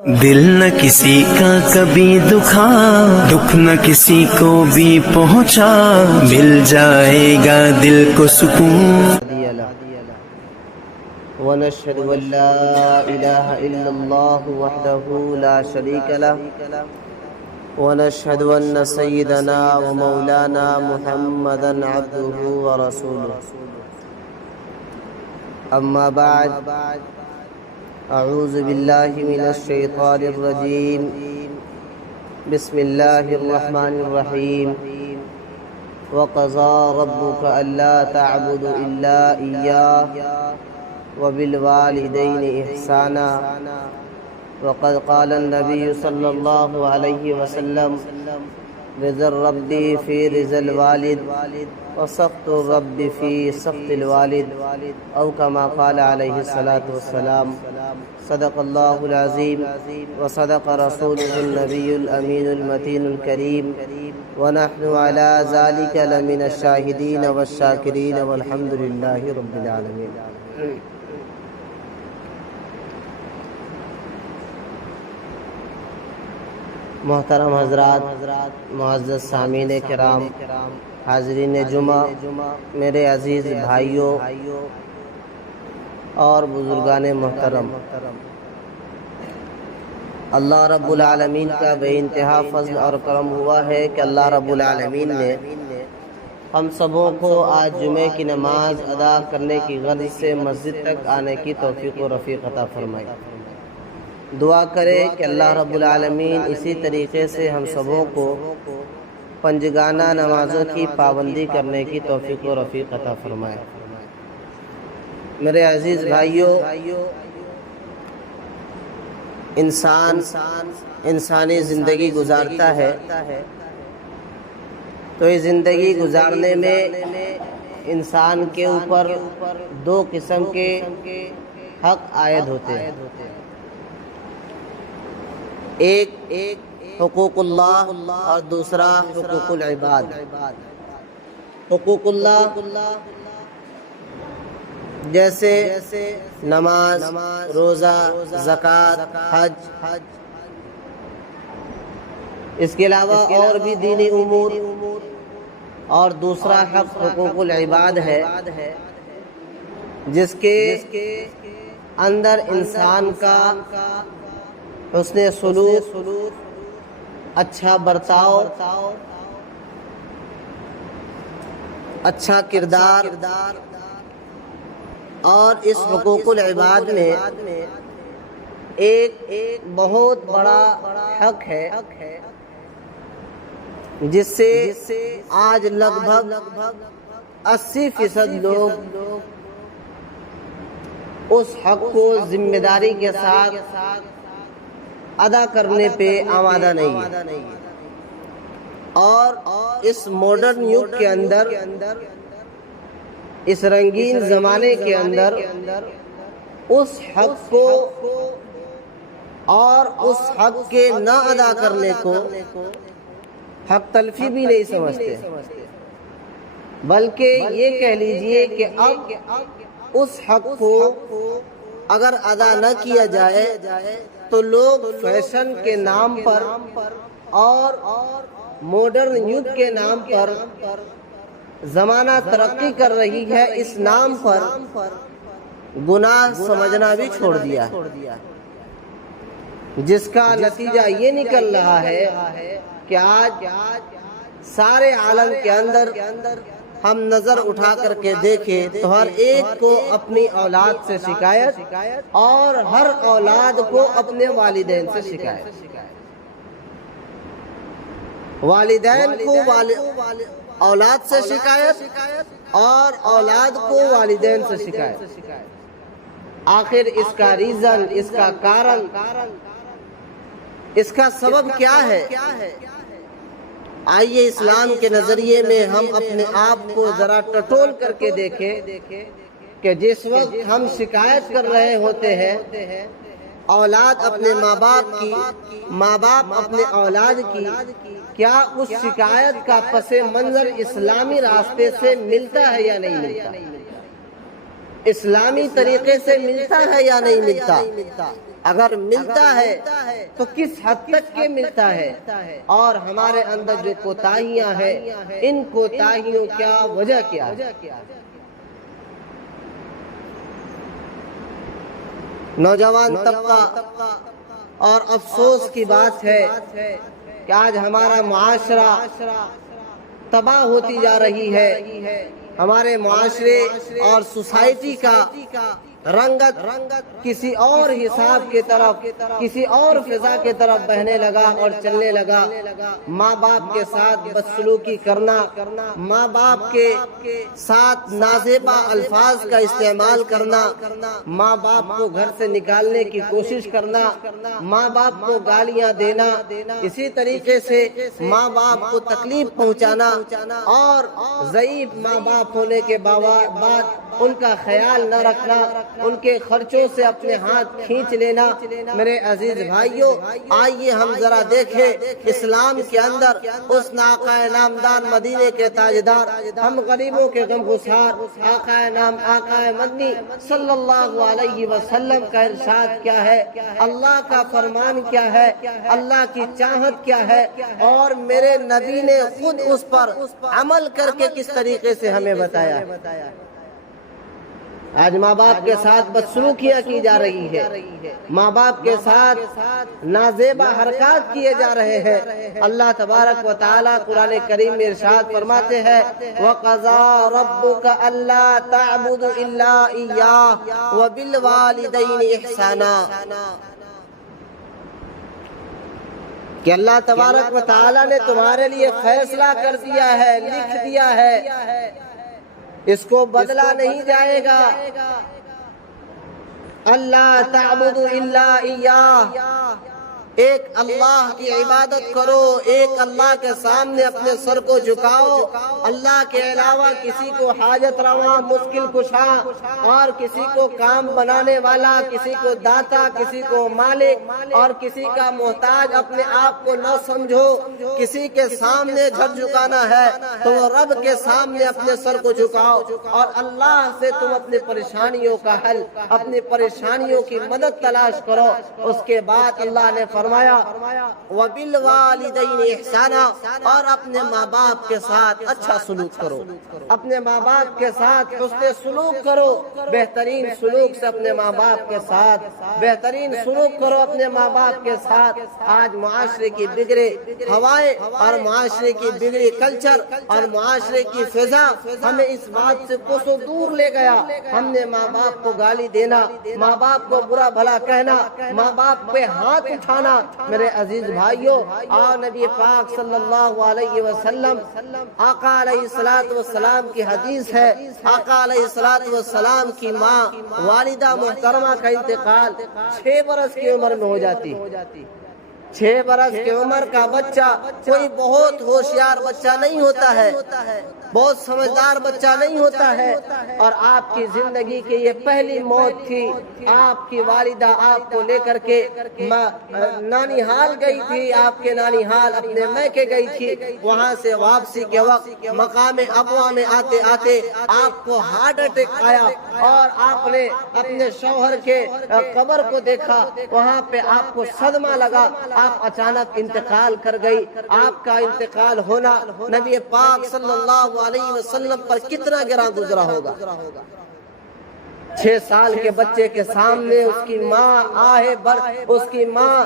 دل نہ کسی کا کبھی دکھا، دکھ نہ کسی کو بھی پہنچا، مل جائے گا دل کو سکون۔ ونشهد أن لا إله إلا الله وحده لا شريك له ونشهد أن سيدنا ومولانا محمدا عبده ورسوله أما بعد أعوذ بالله من الشيطان الرجيم بسم الله الرحمن الرحيم وقضى ربك ألا تعبدوا إلا إياه وبالوالدين إحسانا وقد قال النبي صلى الله عليه وسلم رضا الرب في رضا الوالد وسخط الرب في سخط الوالد أو كما قال عليه الصلاة والسلام صدق الله العظيم وصدق رسوله النبي الأمين المتين الكريم ونحن على ذلك لمن الشاهدين والشاكرين والحمد لله رب العالمين۔ محترم حضرات، معزز سامعین کرام، حاضرین جمعہ، میرے عزیز بھائیوں اور بزرگان محترم، اللہ رب العالمین کا بے انتہا فضل اور کرم ہوا ہے کہ اللہ رب العالمین نے ہم سبوں کو آج جمعے کی نماز ادا کرنے کی غرض سے مسجد تک آنے کی توفیق و رفیق عطا فرمائی۔ دعا کرے کہ اللہ رب العالمین اسی طریقے سے ہم سبوں کو پنجگانہ نمازوں کی پابندی کرنے کی توفیق و رفیق عطا فرمائے۔ میرے عزیز بھائیوں، انسان انسانی زندگی گزارتا ہے تو یہ زندگی گزارنے میں انسان کے اوپر دو قسم کے حق عائد ہوتے ہیں، ایک حقوق اللہ اور دوسرا حقوق العباد۔ حقوق اللہ جیسے نماز، روزہ، زکوٰۃ، حج، اس کے علاوہ اور بھی دینی امور، اور دوسرا حق حقوق العباد ہے جس کے اندر انسان کا حسن سلوک، اچھا برتاؤ، اچھا کردار، اور اس حقوق العباد میں ایک بہت بڑا حق ہے جس سے آج لگ بھگ 80% لوگ اس حق کو ذمہ داری کے ساتھ ادا کرنے پہ آمادہ نہیں ہے، اور اس ماڈرن یگ کے اندر، اس رنگین زمانے کے اندر اس حق کو اور اس حق کے نہ ادا کرنے کو حق تلفی بھی نہیں سمجھتے، بلکہ یہ کہہ لیجئے کہ اب اس حق کو اگر ادا نہ کیا جائے تو لوگ فیشن کے نام پر اور ماڈرن یگ کے نام پر، زمانہ ترقی کر رہی ہے اس نام پر، گناہ سمجھنا بھی چھوڑ دیا، جس کا نتیجہ یہ نکل رہا ہے کہ آج سارے عالم کے اندر ہم نظر اٹھا کر کے دیکھیں تو ہر ایک کو اپنی اولاد سے شکایت، اور ہر اولاد کو اپنے والدین سے شکایت، والدین کو اولاد سے شکایت اور اولاد کو والدین سے شکایت۔ آخر اس کا ریزن، اس کا کارن، اس کا سبب کیا ہے؟ آئیے اسلام کے نظریے میں ہم اپنے آپ کو ذرا ٹٹول کر کے دیکھیں کہ جس وقت ہم شکایت کر رہے ہوتے ہیں اولاد اپنے ماں باپ کی، ماں باپ اپنے اولاد کی، کیا اس شکایت کا پس منظر اسلامی راستے سے ملتا ہے یا نہیں ملتا؟ اسلامی طریقے سے ملتا ہے یا نہیں ملتا؟ اگر ملتا ہے تو کس حد تک کے ملتا ہے، اور ہمارے اندر جو کوتاہیاں ہیں ان کوتاہیوں کیا وجہ کیا ہے۔ نوجوان طبقہ، اور افسوس کی بات ہے کہ آج ہمارا معاشرہ تباہ ہوتی جا رہی ہے۔ ہمارے معاشرے اور سوسائٹی کا رنگت کسی اور حساب کی طرف، کسی اور فضا کی طرف بہنے لگا اور چلنے لگا۔ ماں باپ کے ساتھ بدسلوکی کرنا، ماں باپ کے ساتھ نازیبا الفاظ کا استعمال کرنا، ماں باپ کو گھر سے نکالنے کی کوشش کرنا، ماں باپ کو گالیاں دینا، اسی طریقے سے ماں باپ کو تکلیف پہنچانا، اور ضعیف ماں باپ ہونے کے بعد ان کا خیال نہ رکھنا، ان کے خرچوں سے اپنے ہاتھ کھینچ لینا۔ میرے عزیز بھائیوں، آئیے ہم ذرا دیکھیں اسلام کے اندر اس آقا نامدار مدینے کے تاجدار، ہم غریبوں کے غمگسار آقا مدنی صلی اللہ علیہ وسلم کا ارشاد کیا ہے، اللہ کا فرمان کیا ہے، اللہ کی چاہت کیا ہے، اور میرے نبی نے خود اس پر عمل کر کے کس طریقے سے ہمیں بتایا۔ آج ماں باپ کے ساتھ بدسلوکیاں کی جا رہی ہے، ماں باپ کے ساتھ نازیبا حرکات کیے جا رہے ہیں۔ اللہ تبارک و تعالی قرآن کریم میں ارشاد فرماتے ہیں وَقَضَىٰ رَبُّكَ أَلَّا تَعْبُدُوا إِلَّا إِيَّاهُ وَبِالْوَالِدَيْنِ إِحْسَانًا، کہ اللہ تبارک و تعالی نے تمہارے لیے فیصلہ کر دیا ہے، لکھ دیا ہے، اس کو بدلا نہیں جائے گا۔ اللہ تعبدوا الا اياه، ایک اللہ کی عبادت کرو، ایک اللہ کے سامنے اپنے سر کو جھکاؤ، اللہ کے علاوہ کسی کو حاجت روا، مشکل کشا اور کسی کو کام بنانے والا، کسی کو داتا، کسی کو مالک اور کسی کا محتاج اپنے آپ کو نہ سمجھو۔ کسی کے سامنے جھک جھکانا ہے تو وہ رب کے سامنے اپنے سر کو جھکاؤ، اور اللہ سے تم اپنی پریشانیوں کا حل، اپنی پریشانیوں کی مدد تلاش کرو۔ اس کے بعد اللہ نے فرمایا وَبِالْوَالِدَيْنِ إِحْسَانًا، اور اپنے ماں باپ کے ساتھ اچھا سلوک کرو، اپنے ماں باپ کے ساتھ حسن سلوک کرو، بہترین سلوک سے اپنے ماں باپ کے ساتھ بہترین سلوک کرو اپنے ماں باپ کے ساتھ۔ آج معاشرے کی بگڑے ہوائیں اور معاشرے کی بگڑی کلچر اور معاشرے کی فضا ہمیں اس بات سے کوسوں دور لے گیا۔ ہم نے ماں باپ کو گالی دینا، ماں باپ کو برا بھلا کہنا، ماں باپ پہ ہاتھ اٹھانا۔ میرے عزیز بھائیوں، آؤ نبی پاک صلی اللہ علیہ وسلم، آقا علیہ السلام کی حدیث ہے، آقا علیہ السلام کی ماں والدہ محترمہ کا انتقال 6 برس کی عمر میں ہو جاتی ہے۔ 6 برس کی عمر کا بچہ کوئی بہت ہوشیار بچہ نہیں ہوتا ہے، بہت سمجھدار بچہ نہیں ہوتا ہے، اور آپ کی زندگی کی یہ پہلی موت تھی۔ آپ کی والدہ آپ کو لے کر کے نانی حال گئی تھی، آپ کے نانی حال اپنے میکے گئی تھی۔ وہاں سے واپسی کے وقت مقام ابوا میں آتے آتے آپ کو ہارٹ اٹیک آیا، اور آپ نے اپنے شوہر کے قبر کو دیکھا، وہاں پہ آپ کو صدمہ لگا، آپ اچانک انتقال کر گئی۔ آپ کا انتقال ہونا نبی پاک صلی اللہ علیہ وسلم پر کتنا گراں گزرا ہوگا۔ 6 سال کے بچے کے سامنے اس کی ماں اس کی ماں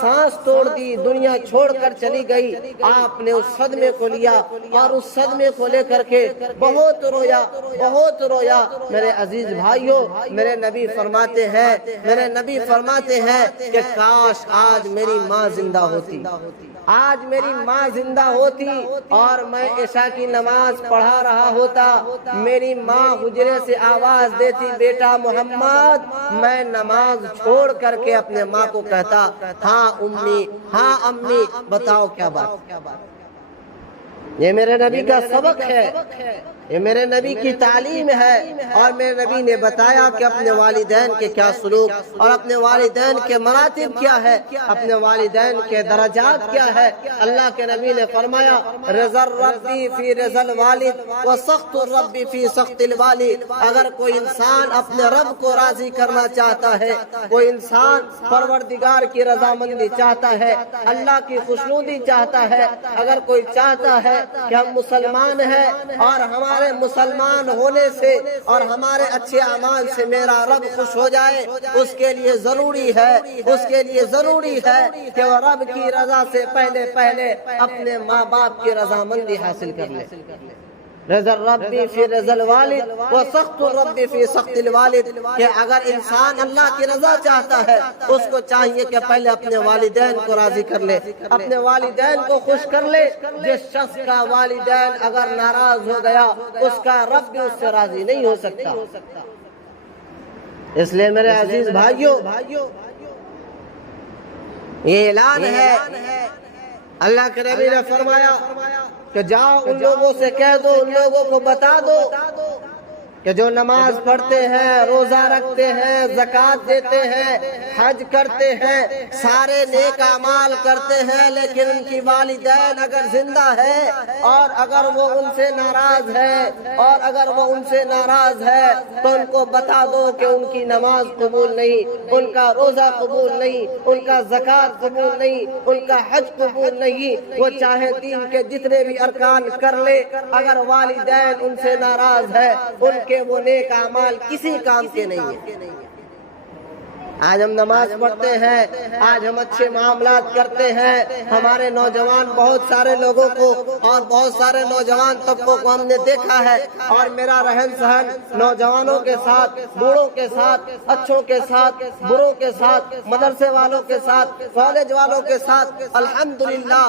سانس توڑ دی، دنیا چھوڑ کر چلی گئی۔ آپ نے اس صدمے کو لیا، اور اس صدمے کو لے کر کے بہت رویا، بہت رویا۔ میرے عزیز بھائیوں، میرے نبی فرماتے ہیں کہ کاش آج میری ماں زندہ ہوتی، آج میری ماں زندہ ہوتی اور میں عشاء کی نماز پڑھا رہا ہوتا، میری ماں حجرے سے آواز دیتی بیٹا محمد، میں نماز چھوڑ کر کے اپنے ماں کو کہتا ہاں امی، ہاں امی، بتاؤ کیا بات۔ یہ میرے نبی کا سبق ہے، یہ میرے نبی کی تعلیم ہے، اور میرے نبی نے بتایا کہ اپنے والدین کے کیا سلوک اور اپنے والدین کے مراتب کیا ہے، اپنے والدین کے درجات کیا ہے۔ اللہ کے نبی نے فرمایا رضا الربی فی رضا الوالد و سخط الربی فی سخط الوالد۔ اگر کوئی انسان اپنے رب کو راضی کرنا چاہتا ہے، کوئی انسان پروردگار کی رضامندی چاہتا ہے، اللہ کی خوشنودی چاہتا ہے، اگر کوئی چاہتا ہے کہ ہم مسلمان ہیں اور ہمارے مسلمان ہونے سے اور ہمارے اچھے اعمال سے میرا رب خوش ہو جائے، اس کے لیے ضروری ہے کہ وہ رب کی رضا سے پہلے اپنے ماں باپ کی رضامندی حاصل کر لے۔ رضا الربی فی رضا الوالد و سخط الربی فی سخط الوالد، کہ اگر انسان اللہ کی رضا چاہتا ہے اس کو چاہیے کہ پہلے اپنے والدین کو راضی کر لے، اپنے والدین کو خوش کر لے۔ جس شخص کا والدین اگر ناراض ہو گیا اس کا رب بھی اس سے راضی نہیں ہو سکتا۔ اس لیے میرے عزیز بھائیوں، یہ اعلان ہے، اللہ کے نبی نے فرمایا کہ جاؤ ان لوگوں سے کہہ دو، ان لوگوں کو بتا دو کہ جو نماز پڑھتے ہیں، روزہ رکھتے ہیں، زکوٰۃ دیتے ہیں، حج کرتے ہیں، سارے نیک اعمال کرتے ہیں، لیکن ان کی والدین اگر زندہ ہے اور اگر وہ ان سے ناراض ہے تو ان کو بتا دو کہ ان کی نماز قبول نہیں، ان کا روزہ قبول نہیں، ان کا زکوٰۃ قبول نہیں، ان کا حج قبول نہیں۔ وہ چاہے دین کے جتنے بھی ارکان کر لے، اگر والدین ان سے ناراض ہے ان کے وہ نیک اعمال کسی کام کے نہیں ہیں۔ آج ہم نماز پڑھتے ہیں، آج ہم اچھے معاملات کرتے ہیں، ہمارے نوجوان بہت سارے لوگوں کو اور بہت سارے نوجوان طبقوں کو ہم نے دیکھا ہے، اور میرا رہن سہن نوجوانوں کے ساتھ، بوڑھوں کے ساتھ، اچھوں کے ساتھ، بروں کے ساتھ، مدرسے والوں کے ساتھ، کالج والوں کے ساتھ، الحمدللہ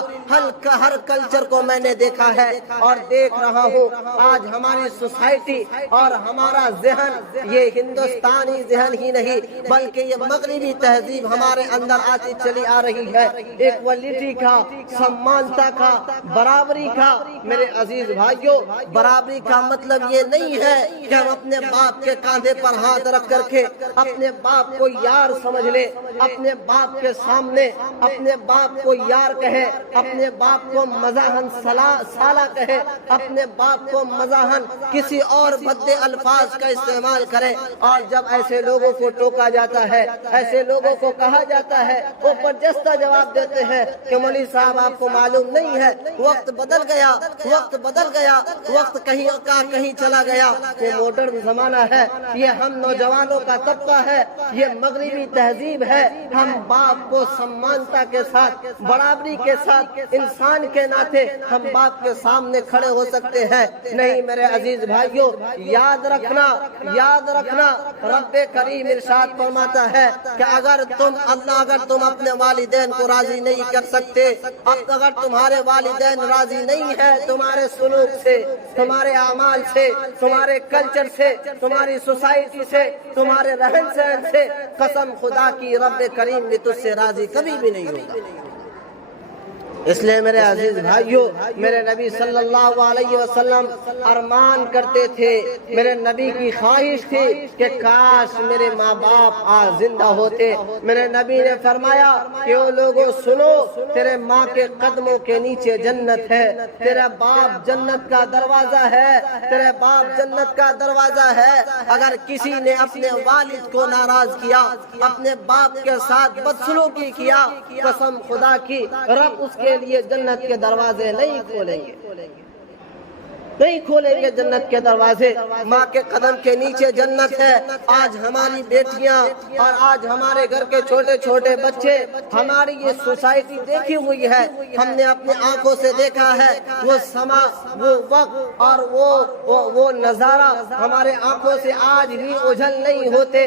ہر کلچر کو میں نے دیکھا ہے اور دیکھ رہا ہوں۔ آج ہماری سوسائٹی اور ہمارا ذہن یہ ہندوستانی ذہن ہی نہیں بلکہ یہ مغربی تہذیب ہمارے اندر آتی چلی آ رہی ہے، ایکوالٹی کا، سمانتا کا، برابری کا۔ میرے عزیز بھائیوں، برابری کا مطلب یہ نہیں ہے کہ ہم اپنے باپ کے کاندھے پر ہاتھ رکھ کر کے اپنے باپ کو یار سمجھ لے، اپنے باپ کے سامنے اپنے باپ کو یار کہے، اپنے باپ کو مزاحن سالہ کہے، اپنے باپ کو مزاحن کسی اور بھدے الفاظ کا استعمال کرے۔ اور جب ایسے لوگوں کو ٹوکا جاتا ہے، ایسے لوگوں کو کہا جاتا ہے، وہ برجستہ جواب دیتے ہیں کہ مولوی صاحب آپ کو معلوم نہیں ہے، وقت بدل گیا، وقت کہیں چلا گیا، یہ ماڈرن زمانہ ہے، یہ ہم نوجوانوں کا طبقہ ہے، یہ مغربی تہذیب ہے۔ ہم باپ کو سمانتا کے ساتھ، برابری کے ساتھ، انسان کے ناطے ہم باپ کے سامنے کھڑے ہو سکتے ہیں؟ نہیں میرے عزیز بھائیوں، یاد رکھنا رب کریم ارشاد فرماتا ہے کہ اگر تم اپنے والدین کو راضی نہیں کر سکتے، اگر تمہارے والدین راضی نہیں ہے تمہارے سلوک سے، تمہارے اعمال سے، تمہارے کلچر سے، تمہاری سوسائٹی سے، تمہارے رہن سہن سے، قسم خدا کی رب کریم بھی تجھ سے راضی کبھی بھی نہیں ہوگا۔ اس لیے میرے عزیز بھائیوں، میرے نبی صلی اللہ علیہ وسلم ارمان کرتے تھے، میرے نبی کی خواہش تھی کہ کاش میرے ماں باپ آج زندہ ہوتے۔ میرے نبی نے فرمایا کہ او لوگوں سنو، تیرے ماں کے قدموں کے نیچے جنت ہے، تیرا باپ جنت کا دروازہ ہے، تیرے باپ جنت کا دروازہ ہے۔ اگر کسی نے اپنے والد کو ناراض کیا، اپنے باپ کے ساتھ بدسلوکی کیا، قسم خدا کی رب اس کے لیے جنت کے دروازے نہیں کھولیں گے جنت کے دروازے۔ ماں کے قدم کے نیچے جنت ہے۔ آج ہماری بیٹیاں اور آج ہمارے گھر کے چھوٹے چھوٹے بچے، ہماری یہ سوسائٹی دیکھی ہوئی ہے، ہم نے اپنے آنکھوں سے دیکھا ہے، وہ سما، وہ وقت اور وہ نظارہ ہمارے آنکھوں سے آج بھی اوجھل نہیں ہوتے،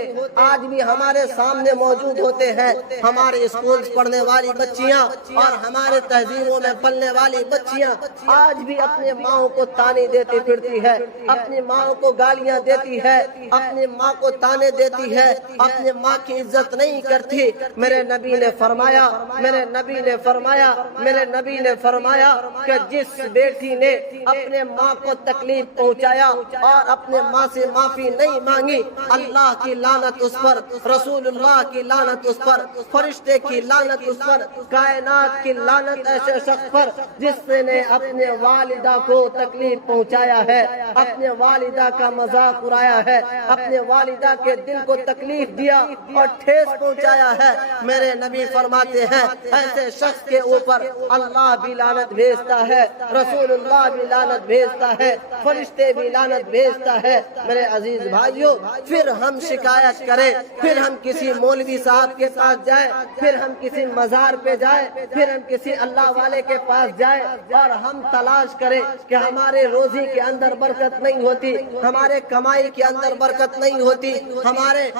آج بھی ہمارے سامنے موجود ہوتے ہیں۔ ہمارے اسکولز پڑھنے والی بچیاں اور ہمارے تہذیبوں میں پلنے والی بچیاں آج بھی اپنے ماں کو تانے تانے دیتی پھرتی ہے، اپنی ماں کو گالیاں دیتی ہے، اپنی ماں کو تانے دیتی ہے، اپنی ماں کی عزت نہیں کرتی۔ میرے نبی نے فرمایا کہ جس بیٹی نے اپنے ماں کو تکلیف پہنچایا اور اپنے ماں سے معافی نہیں مانگی، اللہ کی لعنت اس پر، رسول اللہ کی لعنت اس پر، فرشتے کی لعنت اس پر، کائنات کی لعنت ایسے شخص پر جس نے اپنے والدہ کو تکلیف پہنچایا ہے، اپنے والدہ کا مذاق اڑایا ہے، اپنے والدہ کے دل کو تکلیف دیا اور ٹھیس پہنچایا ہے۔ میرے نبی فرماتے ہیں ایسے شخص کے اوپر اللہ بھی لعنت بھیجتا ہے، رسول اللہ بھی لعنت بھیجتا ہے، فرشتے بھی لعنت بھیجتا ہے۔ میرے عزیز بھائیوں، پھر ہم شکایت کریں، پھر ہم کسی مولوی صاحب کے پاس جائیں، پھر ہم کسی مزار پہ جائیں، پھر ہم کسی اللہ والے کے پاس جائیں اور ہم تلاش کریں کہ ہمارے روزی کے اندر برکت نہیں ہوتی، ہمارے کمائی کے اندر برکت نہیں ہوتی، ہمارے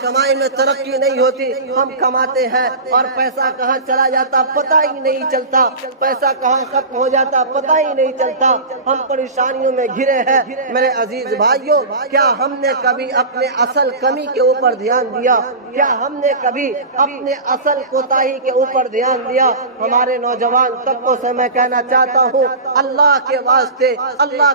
کمائی میں ترقی نہیں ہوتی، ہم کماتے ہیں اور پیسہ کہاں چلا جاتا پتہ ہی نہیں چلتا، پیسہ کہاں ختم ہو جاتا پتہ ہی نہیں چلتا، ہم پریشانیوں میں گھرے ہیں۔ میرے عزیز بھائیوں، کیا ہم نے کبھی اپنے اصل کمی کے اوپر دھیان دیا؟ کیا ہم نے کبھی اپنے اصل کوتاہی کے اوپر دھیان دیا؟ ہمارے نوجوان طبقوں سے میں کہنا چاہتا ہوں، اللہ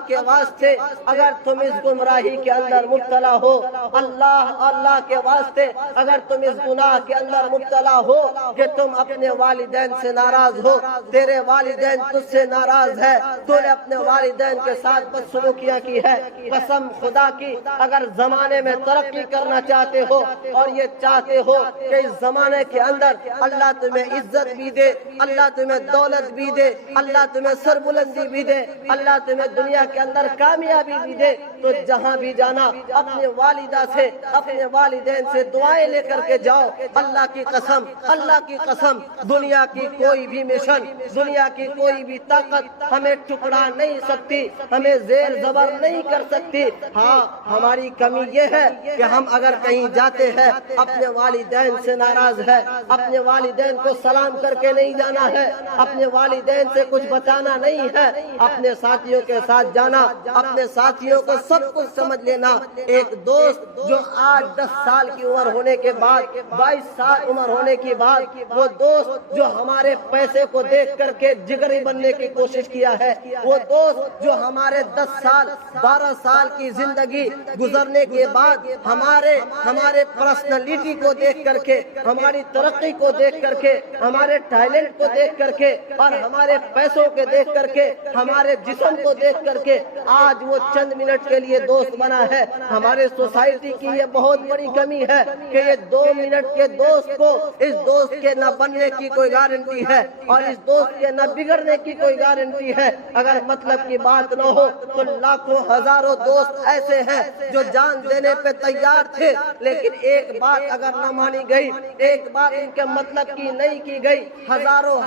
کے واسطے اگر تم اس گمراہی کے اندر مبتلا ہو، اللہ کے واسطے اگر تم اس گناہ کے اندر مبتلا ہو کہ تم اپنے والدین سے ناراض ہو، تیرے والدین تجھ سے ناراض ہے، تو نے اپنے والدین کے ساتھ بدسلوکیاں کی ہے، قسم خدا کی اگر زمانے میں ترقی کرنا چاہتے ہو اور یہ چاہتے ہو کہ اس زمانے کے اندر اللہ تمہیں عزت بھی دے، اللہ تمہیں دولت بھی دے، اللہ تمہیں سربلندی بھی دے، اللہ تمہیں دنیا کے اندر کامیابی بھی دے، تو جہاں بھی جانا اپنے والدہ سے، اپنے والدین سے دعائیں لے کر کے جاؤ۔ اللہ کی قسم دنیا کی کوئی بھی مشن، دنیا کی کوئی بھی طاقت ہمیں ٹکڑا نہیں سکتی، ہمیں زیر زبر نہیں کر سکتی۔ ہاں، ہماری کمی یہ ہے کہ ہم اگر کہیں جاتے ہیں اپنے والدین سے ناراض ہے، اپنے والدین کو سلام کر کے نہیں جانا ہے، اپنے والدین سے کچھ بتانا نہیں ہے، اپنے ساتھیوں کے ساتھ جانا، اپنے ساتھیوں کو سب کچھ سمجھ لینا۔ ایک دوست جو 8-10 سال کی عمر ہونے کے بعد، 22 سال عمر ہونے کے بعد، وہ دوست جو ہمارے پیسے کو دیکھ کر کے جگری بننے کی کوشش کیا ہے، وہ دوست جو ہمارے 10 سال 12 سال کی زندگی گزرنے کے بعد ہمارے پرسنالٹی کو دیکھ کر کے، ہماری ترقی کو دیکھ کر کے، ہمارے ٹیلنٹ کو دیکھ کر کے اور ہمارے پیسوں کے دیکھ کر کے، ہمارے جسم کو دیکھ کر کے آج وہ چند منٹ کے لیے دوست بنا ہے۔ ہمارے سوسائٹی کی یہ بہت بڑی کمی ہے کہ یہ 2 منٹ کے دوست کو اس دوست کے نہ بننے کی کوئی گارنٹی ہے اور اس دوست کے نہ بگڑنے کی کوئی گارنٹی ہے۔ اگر مطلب کی بات نہ ہو تو لاکھوں ہزاروں دوست ایسے ہیں جو جان دینے پہ تیار تھے، لیکن ایک بات اگر نہ مانی گئی، ایک بات ان کے مطلب کی نہیں کی گئی، ہزاروں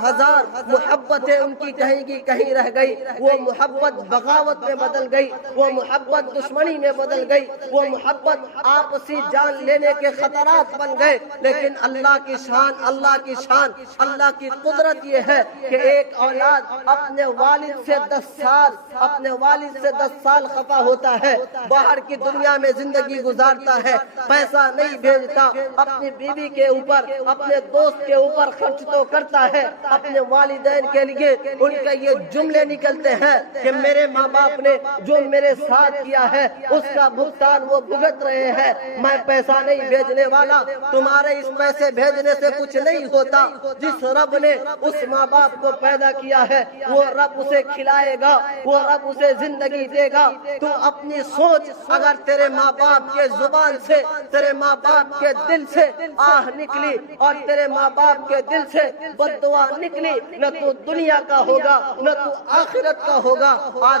ہزار محبتیں ان کی کہیں کی کہیں رہ گئی، وہ محبت بغاوت میں بدل گئی، وہ محبت دشمنی میں بدل گئی، وہ محبت آپسی جان لینے کے خطرات بن گئے۔ لیکن اللہ کی شان، اللہ کی قدرت یہ ہے کہ ایک اولاد اپنے والد سے 10 سال خفا ہوتا ہے، باہر کی دنیا میں زندگی گزارتا ہے، پیسہ نہیں بھیجتا، اپنی بیوی کے اوپر، اپنے دوست کے اوپر خرچ تو کرتا ہے، اپنے والدین کے لیے ان کے یہ جملے نکلتے ہیں کہ میرے ماں باپ نے جو میرے ساتھ کیا ہے اس کا بھگتان وہ بھگت رہے ہیں، میں پیسہ نہیں بھیجنے والا، تمہارے اس پیسے بھیجنے سے کچھ نہیں ہوتا۔ جس رب نے اس ماں باپ کو پیدا کیا ہے وہ رب اسے کھلائے گا، وہ رب اسے زندگی دے گا۔ تو اپنی سوچ، اگر تیرے ماں باپ کے زبان سے، تیرے ماں باپ کے دل سے آہ نکلی اور تیرے ماں باپ کے دل سے بد دعا نکلی، نہ تو دنیا کا ہوگا نہ تو آخرت کا ہوگا۔ آج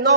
9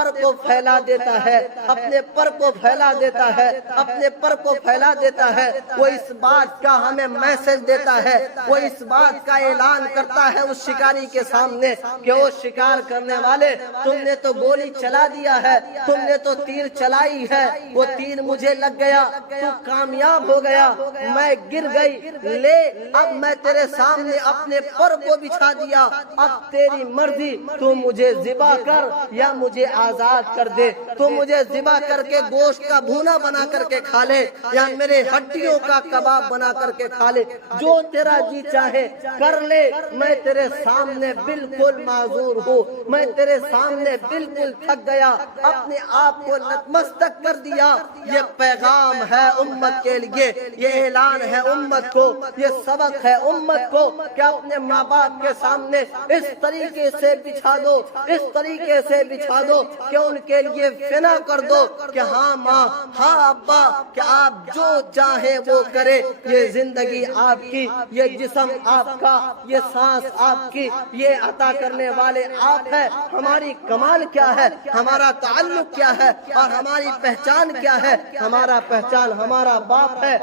پر کو پھیلا دیتا ہے، اپنے پر کو پھیلا دیتا ہے، اپنے پر کو پھیلا دیتا ہے، وہ اس بات کا ہمیں میسج دیتا ہے، وہ اس بات کا اعلان کرتا ہے اس شکاری کے سامنے کہ وہ شکار کرنے والے، تم نے تو گولی چلا دیا ہے، تم نے تو تیر چلائی ہے، وہ تیر مجھے لگ گیا، تو کامیاب ہو گیا، میں گر گئی، لے اب میں تیرے سامنے اپنے پر کو بچھا دیا، اب تیری مرضی، تو مجھے ذبح کر یا مجھے آزاد کر دے، تو مجھے ذبح کر کے گوشت کا بھونا بنا کر کے کھا لے یا میرے ہڈیوں کا کباب بنا کر کے کھا لے، جو تیرا جی چاہے کر لے، میں تیرے سامنے بالکل معذور ہوں، میں تیرے سامنے بالکل تھک گیا، اپنے آپ کو نتمستک کر دیا۔ یہ پیغام ہے امت کے لیے، یہ اعلان ہے امت کو، یہ سبق ہے امت کو کہ اپنے ماں باپ کے سامنے اس طریقے سے بچھا دو، اس طریقے سے بچھا دو کہ ان کے لیے فنا کر دو کہ ہاں ماں، ہاں ابا، کہ آپ جو چاہے وہ کرے، یہ زندگی آپ کی، یہ جسم آپ کا، یہ سانس آپ کی، یہ عطا کرنے والے آپ ہیں، ہماری کمال کیا ہے، ہمارا تعلق کیا ہے اور ہماری پہچان کیا ہے؟ ہمارا پہچان ہمارا باپ ہے،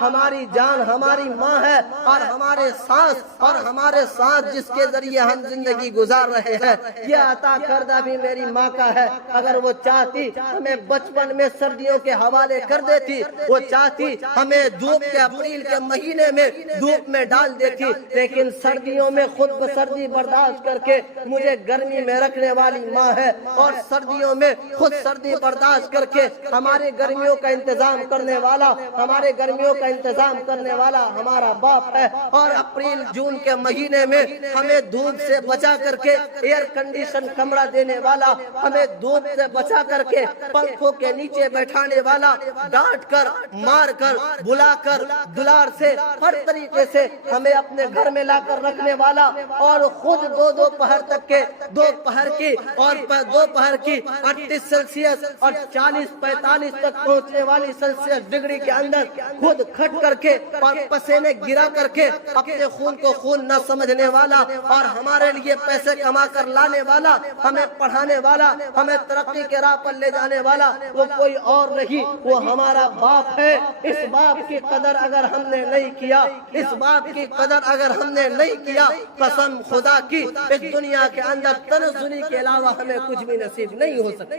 ہماری جان ہماری ماں ہے، اور ہمارے سانس اور ہمارے سانس جس کے ذریعے ہم زندگی گزار رہے ہیں، یہ عطا کردہ بھی میری ماں کا ہے۔ اگر وہ چاہتی ہمیں بچپن میں سردیوں کے حوالے کر دیتی، وہ چاہتی ہمیں دھوپ کے اپریل کے مہینے میں دھوپ میں ڈال دیتی، لیکن سردیوں میں خود بسردی برداشت کر کے مجھے گرمی میں رکھنے والی ماں ہے، اور سردیوں میں خود سردی برداشت کر کے ہمارے گرمیوں کا انتظام کرنے والا، ہمارے گرمیوں کا انتظام کرنے والا ہمارا باپ ہے، اور اپریل جون کے مہینے میں ہمیں دھوپ سے بچا کر کے ایئر کنڈیشن کمرہ دینے والا، ہمیں دھوپ سے بچا کر کے پنکھوں کے نیچے بیٹھانے والا، ڈانٹ کر، مار کر، بلا کر، دلار سے، ہر طریقے سے ہمیں اپنے گھر میں لا کر رکھنے والا، اور خود دو پہر تک کے، دوپہر کی اور دوپہر کی 38 سیلسیس اور 40-45 تک پہنچنے والی سیلسیس ڈگری کے اندر خود کھٹ کر کے اور پسینے گرا کر کے اپنے خون کو خون نہ سمجھنے والا، اور ہمارے لیے پیسے کما کر لانے والا، ہمیں پڑھانے والا، ہمیں ترقی کے راہ پر لے جانے والا، وہ کوئی اور نہیں، وہ ہمارا باپ ہے۔ اس باپ کی قدر اگر ہم نے نہیں کیا، اس باپ کی قدر اگر ہم نے نہیں کیا، قسم خدا کی اس دنیا کے اندر تنزلی کے علاوہ ہمیں کچھ بھی نصیب نہیں ہو سکتا۔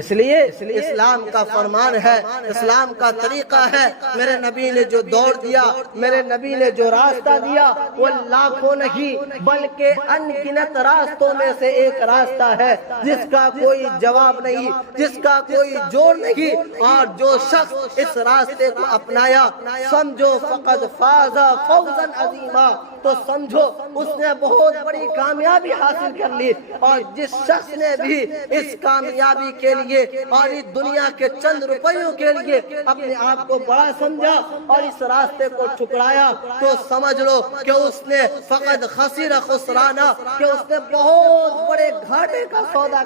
اس لیے اسلام کا فرمان ہے، اسلام کا طریقہ ہے، میرے نبی نے جو دوڑ دیا، میرے نبی نے جو راستہ دیا، وہ لاکھوں نہیں بلکہ ان گنت راستوں میں سے ایک راستہ ہے جس کا کوئی جواب نہیں، جس کا کوئی جوڑ نہیں، اور جو شخص اس راستے کو اپنایا، سمجھو فقد فاز فوزا عظیما، تو سمجھو اس نے بہت بڑی کامیابی حاصل کر لی، اور جس شخص نے بھی اس کامیابی کے لیے اور اس دنیا کے چند روپیوں کے لیے اپنے آپ کو بڑا سمجھا اور اس راستے کو ٹھکرایا، تو سمجھ لو کہ اس نے فقط خسر خسرانہ، کہ اس نے بہت بڑے گھاٹے کا سودا